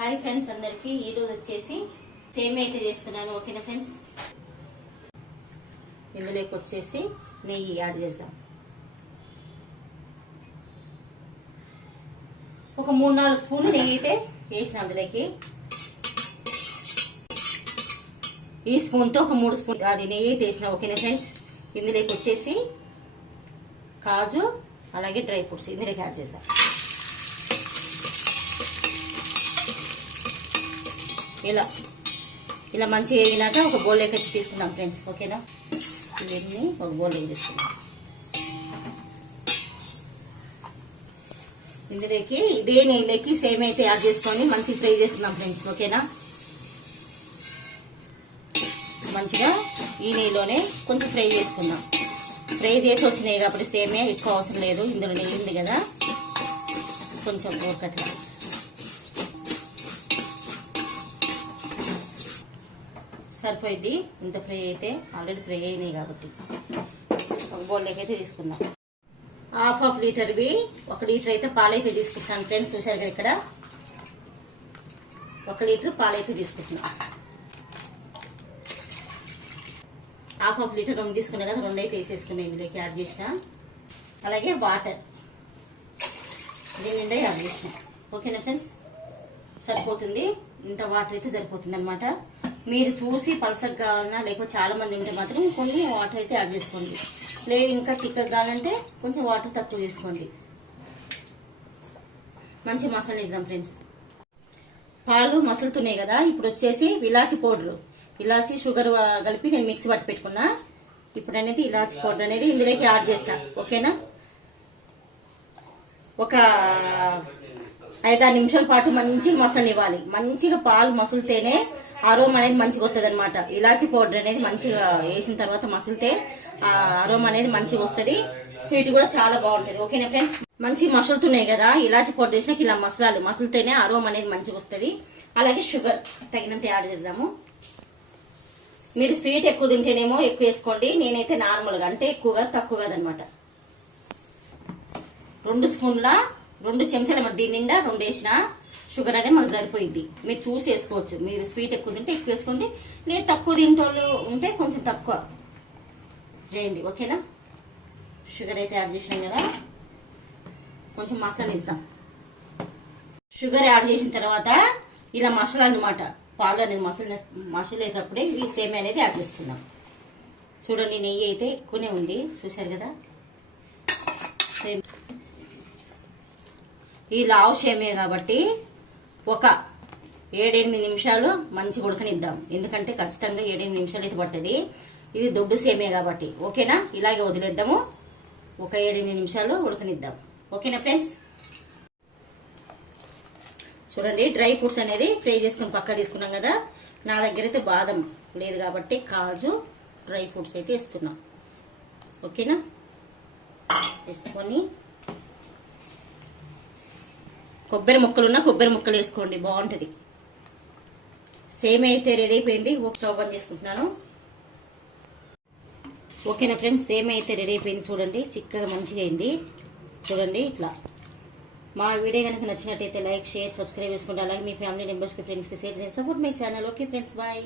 Hi friends అందరికీ. ఈరోజు వచ్చేసి సేమ్ అయితే చేస్తున్నాను. ఓకేనా ఫ్రెండ్స్? ఇందులోకి వచ్చేసి నెయ్యి యాడ్ చేద్దాం. ఒక మూడు నాలుగు స్పూన్లు నెయ్యి అయితే వేసిన అందులోకి. ఈ స్పూన్తో ఒక మూడు స్పూన్ అది నెయ్యి అయితే వేసిన. ఓకేనా ఫ్రెండ్స్? ఇందులోకి వచ్చేసి కాజు అలాగే డ్రై ఫ్రూట్స్ ఇందులోకి యాడ్ చేద్దాం. ఇలా. ఇలా మంచిగా వేగినాక ఒక బౌల్ లెక్క తీసుకుందాం ఫ్రెండ్స్ ఓకేనా? ఇవన్నీ ఒక బౌల్ తీసుకుందాం? ఇందులోకి ఇదే నీళ్ళకి సేమ్ అయితే యాడ్ చేసుకొని మంచిగా ఫ్రై చేసుకుందాం ఫ్రెండ్స్ ఓకేనా? మంచిగా ఈ నెయ్యిలోనే కొంచెం ఫ్రై చేసుకుందాం. ఫ్రై చేసి వచ్చినాయి కాబట్టి సేమే ఎక్కువ అవసరం లేదు ఇందులో నెయ్యి ఉంది కదా? కొంచెం ఊరకట్లా. సరిపోయింది. ఇంత ఫ్రై అయితే ఆల్రెడీ ఫ్రై అయినాయి కాబట్టి. ఒక బౌల్లోకి అయితే తీసుకుందాం. హాఫ్ హాఫ్ లీటర్వి ఒక లీటర్ అయితే పాలైతే తీసుకుంటున్నాను ఫ్రెండ్స్. చూశారు కదా ఇక్కడ? ఒక లీటర్ పాలైతే తీసుకుంటున్నాను. హాఫ్ హాఫ్ లీటర్ రెండు తీసుకున్నా కదా రెండు అయితే వేసేసుకున్నాయి ఇందులోకి యాడ్ చేసిన. అలాగే వాటర్. దీని నిండా యాడ్ చేసిన. ఓకేనా ఫ్రెండ్స్? సరిపోతుంది. ఇంత వాటర్ అయితే సరిపోతుంది అనమాట మీరు చూసి పలసగా కావాలన్నా లేకపోతే చాలా మంది ఉంటే మాత్రం కొన్ని వాటర్ అయితే యాడ్ చేసుకోండి. లేదు ఇంకా చిక్కగా కావాలంటే కొంచెం వాటర్ తక్కువ తీసుకోండి మంచి మసాలా ఇద్దాం ఫ్రెండ్స్. పాలు మసులుతున్నాయి కదా ఇప్పుడు వచ్చేసి ఇలాచి పౌడర్. ఇలాచి షుగర్ కలిపి నేను మిక్సీ పట్టి పెట్టుకున్నా. ఇప్పుడు అనేది ఇలాచి పౌడర్ అనేది ఇందులోకి యాడ్ చేస్తా. ఓకేనా? ఒక ఐదారు నిమిషాల పాటు మంచిగా మసలనివ్వాలి మంచిగా పాలు మసులుతేనే అరోమ అనేది మంచిగా వస్తుంది అనమాట ఇలాచి పౌడర్ అనేది మంచిగా వేసిన తర్వాత మసులితే అరోమ అనేది మంచిగా వస్తుంది. స్వీట్ కూడా చాలా బాగుంటుంది. ఓకేనా ఫ్రెండ్స్ మంచి మసులుతున్నాయి కదా. ఇలాచి పౌడర్ వేసినాక ఇలా మసలాలి. మసులుతేనే అరోమ అనేది మంచిగా వస్తుంది. అలాగే షుగర్ తగినంత యాడ్ చేద్దాము. మీరు స్వీట్ ఎక్కువ తింటేనేమో ఎక్కువ వేసుకోండి. నేనైతే నార్మల్గా అంటే ఎక్కువగా తక్కువ కాదనమాట రెండు స్పూన్ల రెండు చెంచాల దీని నిండా రెండు వేసిన షుగర్ అనేది మాకు సరిపోయింది మీరు చూసి వేసుకోవచ్చు. మీరు స్వీట్ ఎక్కువ తింటే ఎక్కువ వేసుకోండి. లేదు తక్కువ తింటోళ్ళు ఉంటే కొంచెం తక్కువ. చేయండి. ఓకేనా? షుగర్ అయితే యాడ్ చేసినాం కదా. కొంచెం మసాలా ఇస్తాం షుగర్ యాడ్ చేసిన తర్వాత ఇలా మసాలా అనమాట పాలు అనేది మసాలా మసాలేటప్పుడే ఈ సేమ్ అనేది యాడ్ చేస్తున్నాం. చూడండి నెయ్యి అయితే ఎక్కువనే ఉంది. చూశారు కదా? సేమ్ ఈ లావు షేమే కాబట్టి ఒక ఏడెనిమిది నిమిషాలు మంచిగా ఉడకనిద్దాం. ఎందుకంటే ఖచ్చితంగా ఏడెనిమిది నిమిషాలు అయితే పడుతుంది. ఇది దొడ్డు సేమే కాబట్టి. ఓకేనా? ఇలాగే వదిలేద్దాము. ఒక ఏడెనిమిది నిమిషాలు ఉడకనిద్దాం. ఓకేనా ఫ్రెండ్స్? చూడండి డ్రై ఫ్రూట్స్ అనేది ఫ్రై చేసుకుని పక్క తీసుకున్నాం కదా. నా దగ్గర అయితే బాదం లేదు కాబట్టి కాజు డ్రై ఫ్రూట్స్ అయితే ఇస్తున్నాం ఓకేనా? వేసుకొని కొబ్బరి ముక్కలున్నా కొబ్బరి ముక్కలు వేసుకోండి బాగుంటుంది. సేమ్ అయితే రెడీ అయిపోయింది ఒక స్టవ్ ఆన్ చేసుకుంటున్నాను. ఓకేనా ఫ్రెండ్స్? సేమ్ అయితే రెడీ అయిపోయింది చూడండి. చిక్కగా మంచిగా అయింది. చూడండి ఇట్లా. మా వీడియో కనుక నచ్చినట్టయితే లైక్ షేర్ సబ్స్క్రైబ్ చేసుకోండి అలాగే మీ ఫ్యామిలీ మెంబర్స్కి ఫ్రెండ్స్కి షేర్ చేసి support my channel. Okay friends bye.